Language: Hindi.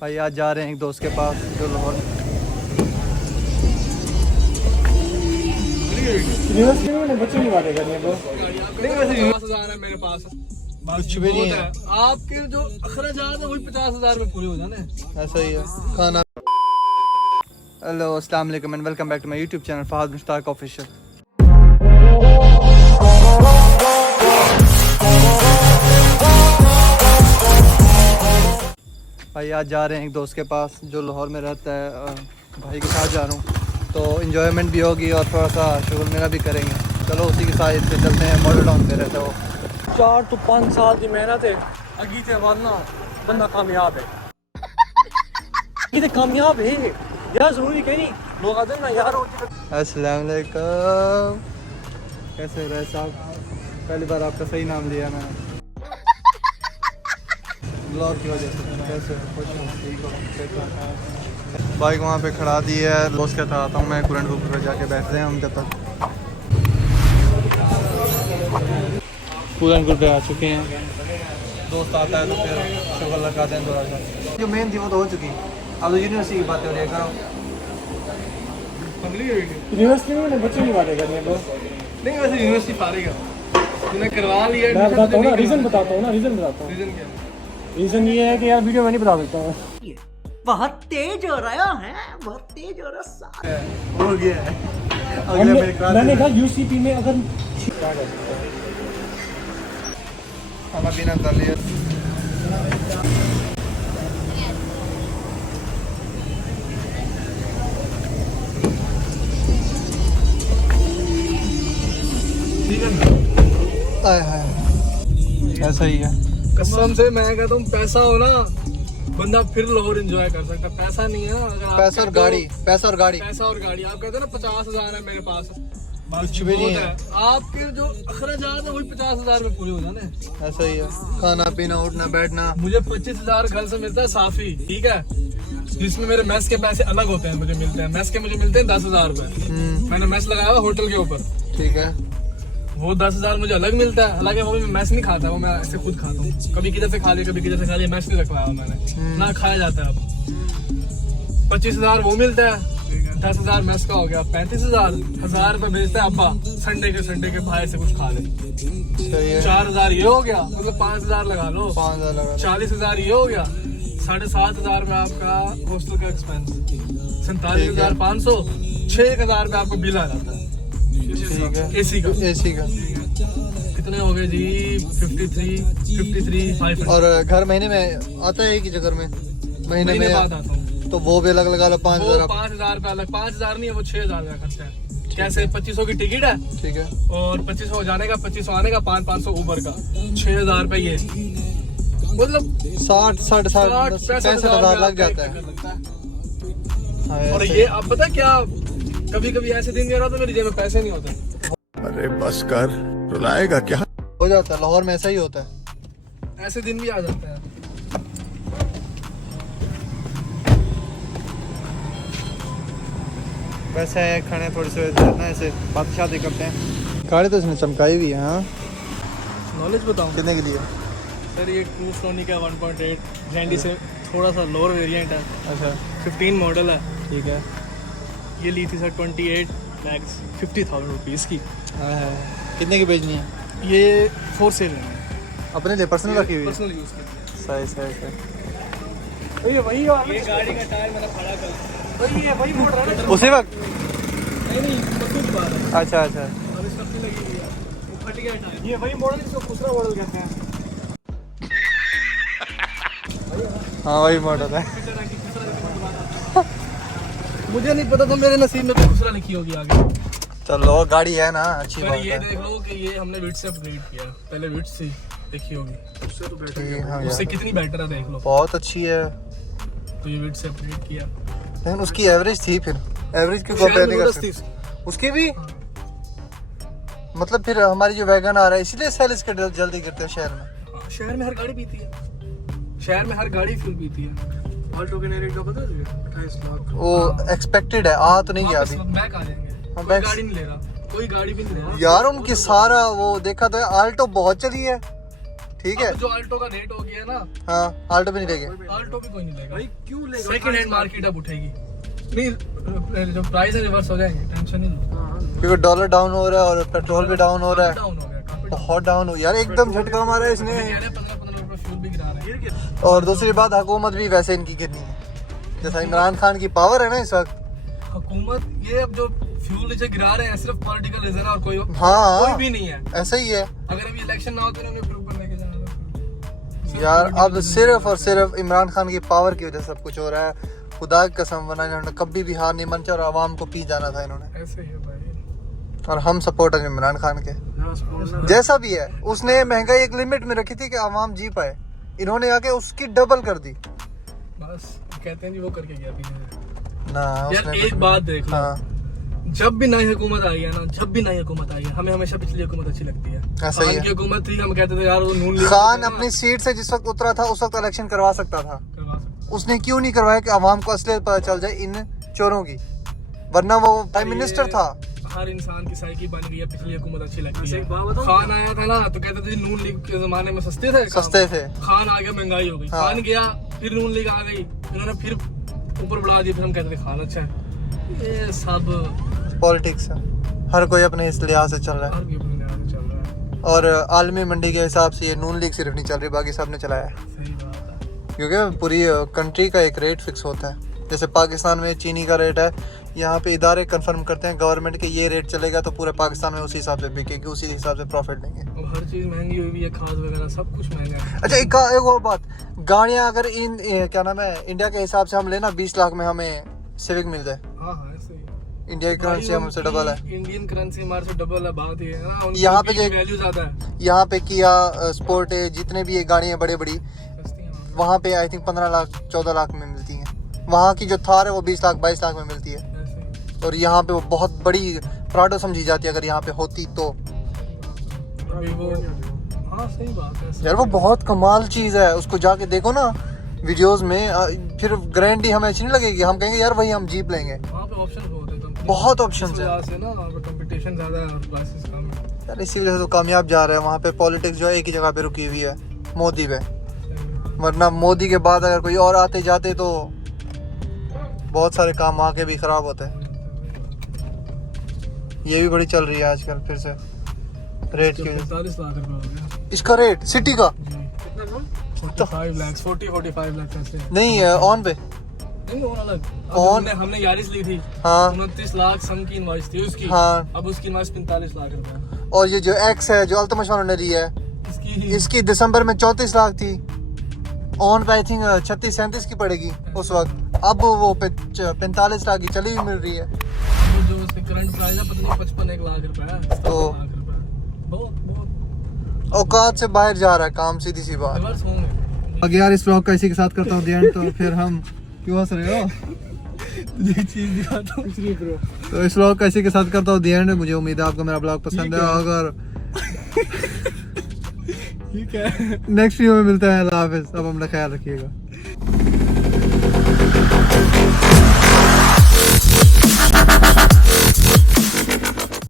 भाई आज जा रहे हैं एक दोस्त के पास जो लाहौर बच्चे नहीं बातें करने को है मेरे पास कुछ भी नहीं है। आपके जो अखराजात है वही 50,000 में पूरे हो जाने। ऐसा ही है खाना। हेलो अस्सलाम वालेकुम and welcome back to my YouTube channel Fahad Mushtaq official. भाई आज जा रहे हैं एक दोस्त के पास जो लाहौर में रहता है। भाई के साथ जा रहा हूँ तो इन्जॉयमेंट भी होगी और थोड़ा सा शुगर मेरा भी करेंगे। चलो उसी के साथ पे चलते हैं। मॉडल टाउन पे रहता है वो। 4 to 5 साल की मेहनत है अगी से वरना बंदा कामयाब है। ये तो कामयाब है यार, जरूरी कहीं लोग आते हैं ना यार। अस्सलाम वालेकुम, कैसे रहे साहब? पहली बार आपका सही नाम लिया मैंने ब्लॉग की वजह से। कैसे खुश हो? ठीक हो? ठीक हो? बाइक वहाँ पे खड़ा दी है। दोस्त के साथ आता हूँ मैं कुरन बुक पर जाके बैठते हैं हम जब तक। कुरन पे आ चुके हैं। दोस्त आता है तो फिर शुगर लगाते हैं थोड़ा सा। जो मेन थी वो तो हो चुकी। अब तो यूनिवर्सिटी की बातें हो रही है। करो यूनिवर्सिटी में बच्चे नहीं बातें करने को। नहीं वैसे यूनिवर्सिटी फारिग है, तूने करवा लिया। मैं बताता हूँ ना, रीज़न बताता हूँ ना, रीज़न बताता हूँ। रीजन क्या? रीज़न ये है कि यार वीडियो में नहीं बता सकता हूँ। बहुत तेज हो रहा है, बहुत तेज हो रहा है। हो गया है। अगले मेरे क्लास मैंने कहा यूसीपी में अगर खाना पीना कर लिया। ऐसा ही है। कसम से मैं कहता हूँ पैसा हो ना बंदा फिर लाहौर एंजॉय कर सकता है। पैसा नहीं है ना, अगर आप पैसा और कहते हो- गाड़ी, पैसा और गाड़ी, पैसा और गाड़ी। आप कहते हो ना 50,000 है मेरे पास, कुछ भी नहीं है। आपके जो अखराजात है वही 50,000 में पूरे हो जाने। ऐसा ही है। खाना पीना उठना बैठना। मुझे 25,000 घर से मिलता है साफी, ठीक है, जिसमें मेरे मेस के पैसे अलग होते हैं। मुझे मिलते हैं मेस के, मुझे मिलते हैं 10,000 रुपए। मैंने मेस लगाया हुआ होटल के ऊपर, ठीक है। वो 10,000 मुझे अलग मिलता है। हालांकि वो मैं मैस नहीं खाता, वो मैं ऐसे खुद खाता हूँ। कभी किधर से खा लिया, कभी किधर से खा लिया। मैस नहीं रखवाया मैंने, ना खाया जाता है। अब 25,000 वो मिलता है, 10,000 मैस का हो गया, 35,000। 1,000 रुपए भेजता है अब्बा संडे के भाई से कुछ खा ले। सही है। 4,000 ये हो गया, मतलब 5,000 लगा लो। 5,000 लगा। 40,000 ये हो गया। 7,500 में आपका हॉस्टल का एक्सपेंस। 47,500। 6,000 में आपको बिल आ जाता है ठीक है। एसी का। एसी का। कितने हो गए जी? 53 500। और घर महीने में आता है एक ही जगह में? महीने में बाद आता हूँ तो वो भी अलग लगा लो। 5,000। 5,000 रुपए अलग। 5,000 नहीं है वो 6,000 का खर्चा है। कैसे? 2500 की टिकट है ठीक है। और 2500 जाने का, 2500 आने का, 500 ऊबर का, 6,000 रुपए ये, मतलब 60 65,000 65,000 लग जाता है। हाँ, और ऐसे ये अब पता क्या, कभी कभी ऐसे दिन नहीं रहता मेरी जेब में पैसे नहीं होते। अरे बस कर, रुलाएगा क्या? हो जाता है। लाहौर में ऐसा ही होता है। ऐसे दिन भी आ जाते हैं। वैसे खाने थोड़ी सी ना ऐसे बात शादी करते हैं। गाड़ी तो इसने चमकाई हुई है। हाँ, नॉलेज बताऊँ कितने के लिए? सर, ये क्रूज सोनी का 1.8 ग्रैंडी से थोड़ा सा लोअर वेरिएंट है। अच्छा 15 मॉडल है। ठीक है। ये ली थी सर 28 lakhs 50,000 रुपीज़ की। कितने की बेचनी है? ये 4 सेल है, अपने लिए पर्सनल रखी हुई है? पर्सनल यूज़ के सही सही सही। ये वही लिए। ये गाड़ी का टायर मैंने खड़ा कर, वही मोड़ रहा है ना। उसी वक्त? नहीं कुछ बात है। अच्छा अच्छा। और इसका लगी हुई है, वो फट गया टायर। ये वही मॉडल जिसको दूसरा मॉडल कहते हैं। हाँ वही मॉडल है। मुझे नहीं पता था, मेरे नसीब में तो दूसरा लिखी होगी आगे। चलो गाड़ी है ना, अच्छी पर बात ये है। देख लो कि ये हमने विट से अपग्रेड किया। पहले विट से देखी होगी, उससे तो बेटर ठीक, हाँ है। उससे यार। कितनी बेटर है देख लो। बहुत अच्छी है। तो ये विट से अपग्रेड किया। लेकिन उसकी एवरेज थी, फिर एवरेज की कंपेयर नहीं कर सकते उसकी भी। मतलब फिर हमारी जो वैगन आ रहा है इसलिए सेल इसके जल्दी करते हैं शहर में। शहर में हर गाड़ी पीती है, शहर में हर गाड़ी फ्यूल पीती है। ऑल्टो के रेट का पता है तुझे? 28 लाख। वो एक्सपेक्टेड है, आ तो नहीं गया अभी। बैक आ जाएंगे। हाँ, कोई बैक- गाड़ी नहीं ले रहा, कोई गाड़ी भी नहीं ले रहा यार उनकी सारा वो देखा तो है। आल्टो बहुत चली है, ठीक है। अब जो आल्टो का रेट हो गया ना, हाँ आल्टो भी नहीं लेंगे। आल्टो भी कोई नहीं लेगा भाई क्यों लेगा? सेकंड हैंड मार्केट अब उठेगी नहीं, जो प्राइस है रिवर्स हो जाएंगे, टेंशन नहीं लो। क्योंकि डॉलर डाउन हो रहा है और पेट्रोल भी डाउन हो रहा है, डाउन हो गया काफी, बहुत डाउन हो यार, एकदम झटका मारा है इसने। 15-15 रुपए फ्यूल भी गिरा रहे हैं। और दूसरी बात, हुकूमत भी वैसे इनकी गिरनी है, जैसा इमरान खान की पावर है ना इस वक्त। हुकूमत ये अब जो फ्यूल नीचे गिरा रहे हैं सिर्फ पॉलिटिकल रीजन है और कोई हाँ कोई भी नहीं है। ऐसा ही है अगर अभी इलेक्शन ना हो तो इन्होंने फिर ऊपर लेके जाना था। यार। अब सिर्फ और सिर्फ इमरान खान की पावर की वजह से सब कुछ हो रहा है। खुदा की कसम, वरना इन्होंने कभी भी हार नहीं मानी और आवाम को पी जाना था इन्होंने। ऐसे ही है भाई। और हम सपोर्टर हैं इमरान खान के, जैसा भी है। उसने महंगाई एक लिमिट में रखी थी कि आवाम जी पाए, इन्होंने आके उसकी डबल कर दी। बस कहते हैं जी वो करके गया पीछे ना यार। उसने एक कुछ- बात देख लो, हाँ जब भी नई हुकूमत आई है ना, जब भी नई हुकूमत आई है, हमें हमेशा पिछली हुकूमत अच्छी लगती है। ऐसा ही खान है। की हुकूमत थी, हम कहते थे यार वो नून लीग खान ना अपनी सीट से जिस वक्त उतरा था उस वक्त इलेक्शन करवा सकता था, करवा सकते। उसने क्यों नहीं करवाया कि आवाम को असलियत पता चल जाए इन चोरों की, वरना वो प्राइम मिनिस्टर था। हर इंसान की साइकी बन गई है, पिछली हुकूमत अच्छी लगती वैसे है। एक बात बताऊं? खान आया था ना तो कहते थे नून लीग के जमाने में सस्ते थे काम। सस्ते थे। खान आ गया महंगाई हो गई, हाँ। खान गया फिर नून लीग आ गई, इन्होंने फिर ऊपर बढ़ा दिया, फिर हम कहते थे खान अच्छा है। ये सब पॉलिटिक्स है, हर कोई अपने इस लिहाज से चल रहा है। हर कोई अपने लिहाज से चल रहा है। और आलमी मंडी के हिसाब से ये नून लीग सिर्फ नहीं चल रही, बाकी सब ने चलाया है। सही बात है। क्योंकि पूरी कंट्री का एक रेट फिक्स होता है। जैसे पाकिस्तान में चीनी का रेट है, यहाँ पे इदारे कंफर्म करते हैं गवर्नमेंट के ये रेट चलेगा तो पूरे पाकिस्तान में उसी हिसाब से बिकेगी, उसी हिसाब से प्रॉफिट लेंगे। अब हर चीज महंगी हुई है, खाद वगैरह सब कुछ महंगा है। अच्छा एक और बात, गाड़ियाँ अगर क्या नाम है इंडिया के हिसाब से हम लेना 20 लाख में हमें सिविक मिल जाए, हाँ हाँ ऐसे ही है। इंडिया की करेंसी हमसे डबल है। इंडियन करेंसी हमारे से डबल है, बात ये है ना। उनकी यहाँ पे जो वैल्यू ज्यादा है, यहाँ पे किया स्पोर्ट है, जितने भी ये गाड़ियाँ बड़ी बड़ी, सस्ती हैं वहाँ वहाँ पे आई थिंक 15 लाख 14 लाख में मिलती हैं। वहाँ की जो थार है वो 20 लाख 22 लाख में मिलती है। पे। ऐसे ही। और यहाँ पे वो बहुत बड़ी प्राडो समझी जाती है अगर यहाँ पे होती तो। अभी वो हाँ सही बात है। यार वो बहुत कमाल चीज़ है, उसको जाके देखो ना वीडियोस में, फिर गारंटी हमें अच्छी नहीं लगेगी, हम कहेंगे यार वही हम जीप लेंगे। वहाँ पे ऑप्शन बहुत है, कंपनी बहुत ऑप्शंस इस है वजह से ना वहाँ पे कंपटीशन ज्यादा है और प्राइसेस कम है। यार, इसी वजह से तो कामयाब जा रहे हैं। वहाँ पे पॉलिटिक्स जो है एक ही जगह पे रुकी हुई है, मोदी पे। वरना मोदी के बाद अगर कोई और आते जाते तो बहुत सारे काम वहाँ के भी खराब होते हैं। ये भी बड़ी चल रही है आजकल फिर से रेट की वजह 45 लाख रुपए हो गया से। इसका रेट सिटी का जी। 45 लाख 40-45 लाख ऐसे नहीं है ऑन पे। नहीं वो अलग। अब और- हमने यारिस ली थी, हाँ 29 लाख सम की इनवॉइस थी उसकी। हाँ। अब उसकी इनवॉइस 45 लाख रुपए। और ये जो एक्स है जो अल्तमश वालों ने ली है, इसकी इसकी दिसंबर में 34 लाख थी, ऑन पे आई थिंक 36-37 की पड़ेगी उस वक्त। अब वो 45 लाख की चली हुई मिल रही है। वो जो उसके करंट प्राइस है पता नहीं 55 लाख रुपए है, 57 तो- लाख रुपए। बहुत बहुत औकात से बाहर जा रहा है काम, सीधी सी बात। रिवर्स होंगे। अगर यार इस ब्लॉग का इसी के साथ करता हूँ ध्यान, तो फिर हम क्यों हंस रहे हो? तुझे चीज दिखाता हूँ ब्रो। तो इस ब्लॉग का इसी के साथ करता हूँ ध्यान। मुझे उम्मीद है आपको मेरा ब्लॉग पसंद है। अगर ठीक है। नेक्स्ट वीडियो में मिलता है, अल्लाह हाफिज़। अब अपना ख्याल रखिएगा।